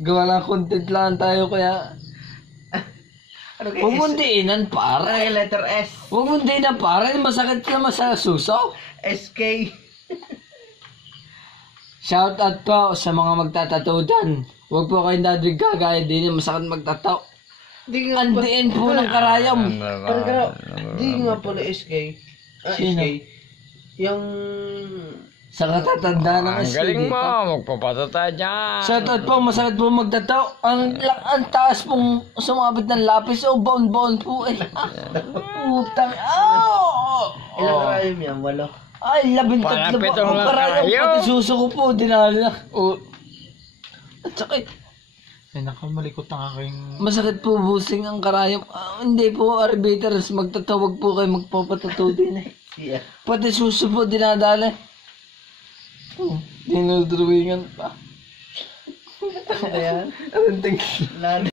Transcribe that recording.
Gawa ng content lang tayo kaya. Ano kaya? Huwag mong diinan, pare. Letter S. Huwag mong diinan, pare. Masakit naman sa suso. SK. Shout out po sa mga magtatato dyan. Huwag po kayong dadrig kagaya din. Masakit magtatato. Di nga Andiin po ng karayom. Pero di nga pala SK. Sino? SK. Yung... Sa katatanda ng Ang SK galing dito. mo, magpapatata dyan. Shout out po, masakit po magtatato. Ang taas pong sumabit ng lapis. Oh, baon-baon po eh. Putang. Ilang karayom yan? 8. Ay, 13 po. Palapitong Ang lang karayom. kayo. Pati suso ko po, dinala. At sakit. Ay, nakamalikot ang aking... Masakit po busing ang karayom. Hindi po, arbiters, magtatawag po kayo, magpapatato din eh. Yeah. Pati suso po, dinadala. Dinudrawingan pa. Ano yan? Anong tingin?